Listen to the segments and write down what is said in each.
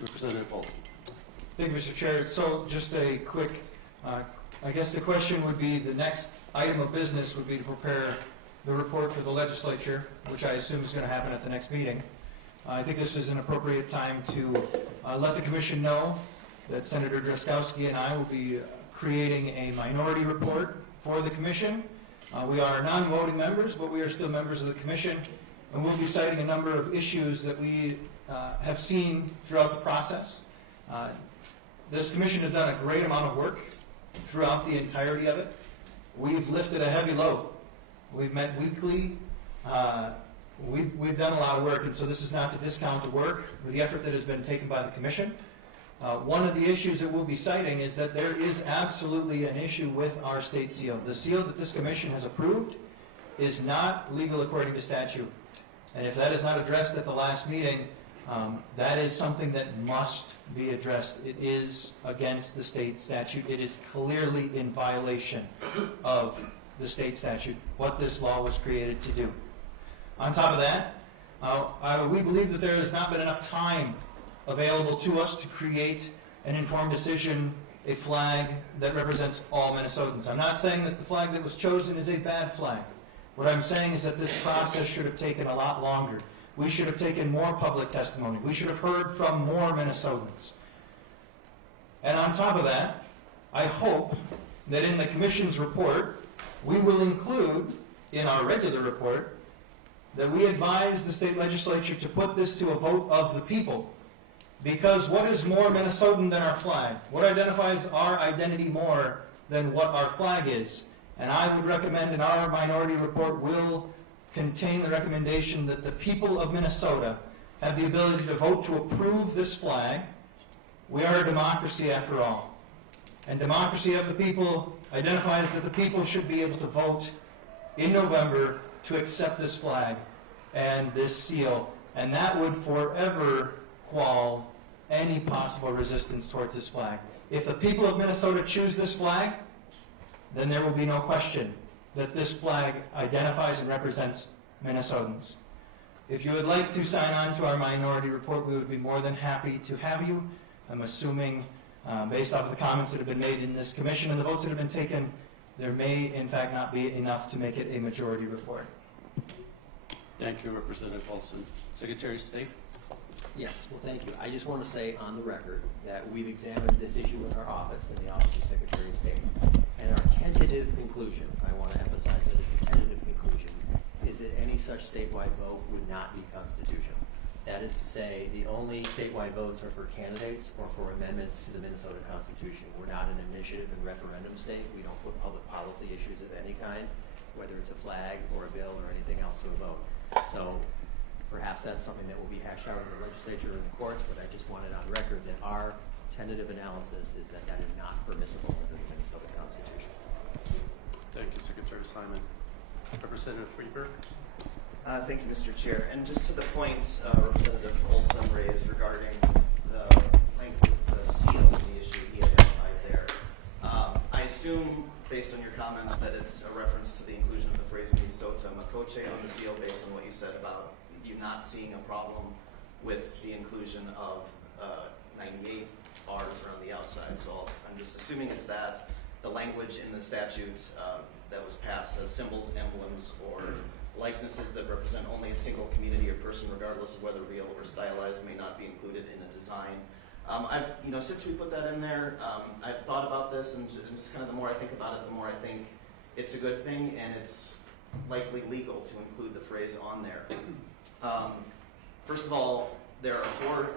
Representative Olson. Thank you, Mr. Chair. So just a quick, I guess the question would be, the next item of business would be to prepare the report for the legislature, which I assume is going to happen at the next meeting. I think this is an appropriate time to let the commission know that Senator Drazkowski and I will be creating a minority report for the commission. We are non-voting members, but we are still members of the commission, and we'll be citing a number of issues that we have seen throughout the process. This commission has done a great amount of work throughout the entirety of it. We've lifted a heavy load. We've met weekly. We've done a lot of work, and so this is not to discount the work or the effort that has been taken by the commission. One of the issues that we'll be citing is that there is absolutely an issue with our state seal. The seal that this commission has approved is not legal according to statute. And if that is not addressed at the last meeting, that is something that must be addressed. It is against the state statute. It is clearly in violation of the state statute, what this law was created to do. On top of that, we believe that there has not been enough time available to us to create an informed decision, a flag that represents all Minnesotans. I'm not saying that the flag that was chosen is a bad flag. What I'm saying is that this process should have taken a lot longer. We should have taken more public testimony. We should have heard from more Minnesotans. And on top of that, I hope that in the commission's report, we will include in our regular report that we advise the state legislature to put this to a vote of the people. Because what is more Minnesotan than our flag? What identifies our identity more than what our flag is? And I would recommend in our minority report will contain the recommendation that the people of Minnesota have the ability to vote to approve this flag. We are a democracy after all. And democracy of the people identifies that the people should be able to vote in November to accept this flag and this seal. And that would forever quell any possible resistance towards this flag. If the people of Minnesota choose this flag, then there will be no question that this flag identifies and represents Minnesotans. If you would like to sign on to our minority report, we would be more than happy to have you. I'm assuming, based off of the comments that have been made in this commission and the votes that have been taken, there may in fact not be enough to make it a majority report. Thank you, Representative Olson. Secretary of State. Yes, well, thank you. I just want to say on the record that we've examined this issue in our office, in the Office of Secretary of State, and our tentative conclusion, I want to emphasize that it's a tentative conclusion, is that any such statewide vote would not be constitutional. That is to say, the only statewide votes are for candidates or for amendments to the Minnesota Constitution. We're not an initiative and referendum state. We don't put public policy issues of any kind, whether it's a flag or a bill or anything else, to a vote. So perhaps that's something that will be hashed out in the legislature or the courts, but I just wanted on record that our tentative analysis is that that is not permissible under the Minnesota Constitution. Thank you, Secretary Simon. Representative Freeberg. Thank you, Mr. Chair. And just to the point Representative Olson raised regarding the length of the seal and the issue he identified there, I assume, based on your comments, that it's a reference to the inclusion of the phrase Minnesota Makoche on the seal, based on what you said about you not seeing a problem with the inclusion of 98 bars around the outside. So I'm just assuming it's that. The language in the statute that was passed says symbols, emblems, or likenesses that represent only a single community or person, regardless of whether real or stylized, may not be included in a design. Since we put that in there, I've thought about this, and just kind of the more I think about it, the more I think it's a good thing, and it's likely legal to include the phrase on there. First of all, there are 4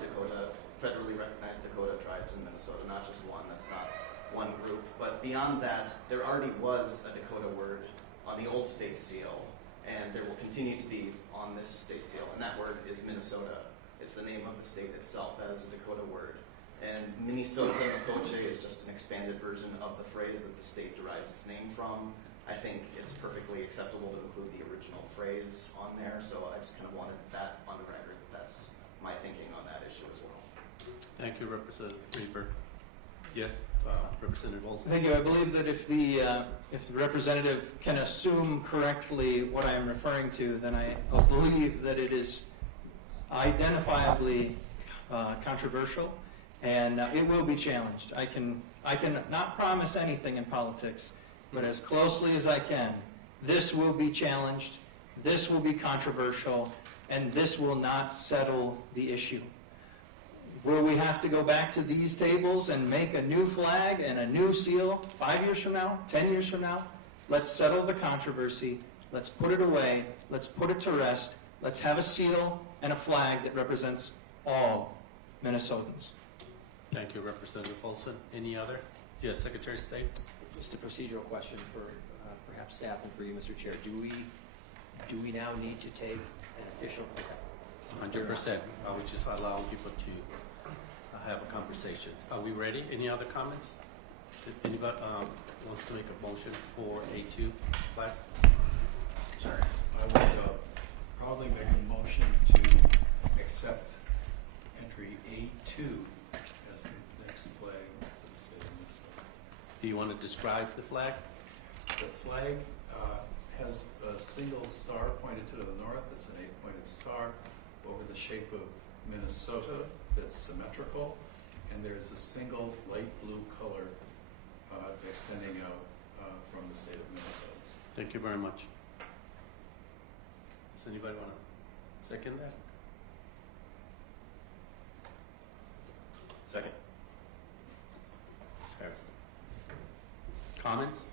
federally recognized Dakota tribes in Minnesota, not just one. That's not one group. But beyond that, there already was a Dakota word on the old state seal, and there will continue to be on this state seal, and that word is Minnesota. It's the name of the state itself. That is a Dakota word. And Minnesota Makoche is just an expanded version of the phrase that the state derives its name from. I think it's perfectly acceptable to include the original phrase on there, so I just kind of wanted that on the record. That's my thinking on that issue as well. Thank you, Representative Freeberg. Yes, Representative Olson. Thank you. I believe that if the representative can assume correctly what I am referring to, then I believe that it is identifiably controversial, and it will be challenged. I can not promise anything in politics, but as closely as I can, this will be challenged, this will be controversial, and this will not settle the issue. Will we have to go back to these tables and make a new flag and a new seal 5 years from now, 10 years from now? Let's settle the controversy. Let's put it away. Let's put it to rest. Let's have a seal and a flag that represents all Minnesotans. Thank you, Representative Olson. Any other? Yes, Secretary of State. Just a procedural question for perhaps staff and for you, Mr. Chair. Do we now need to take an official? 100%. We just allow people to have a conversation. Are we ready? Any other comments? Anybody wants to make a motion for A2 flag? Sure. I would probably make a motion to accept entry A2 as the next flag for the state of Minnesota. Do you want to describe the flag? The flag has a single star pointed to the north. It's an 8-pointed star over the shape of Minnesota that's symmetrical, and there's a single light blue color extending out from the state of Minnesota. Thank you very much. Does anybody want to second that? Second. Ms. Harrison. Comments?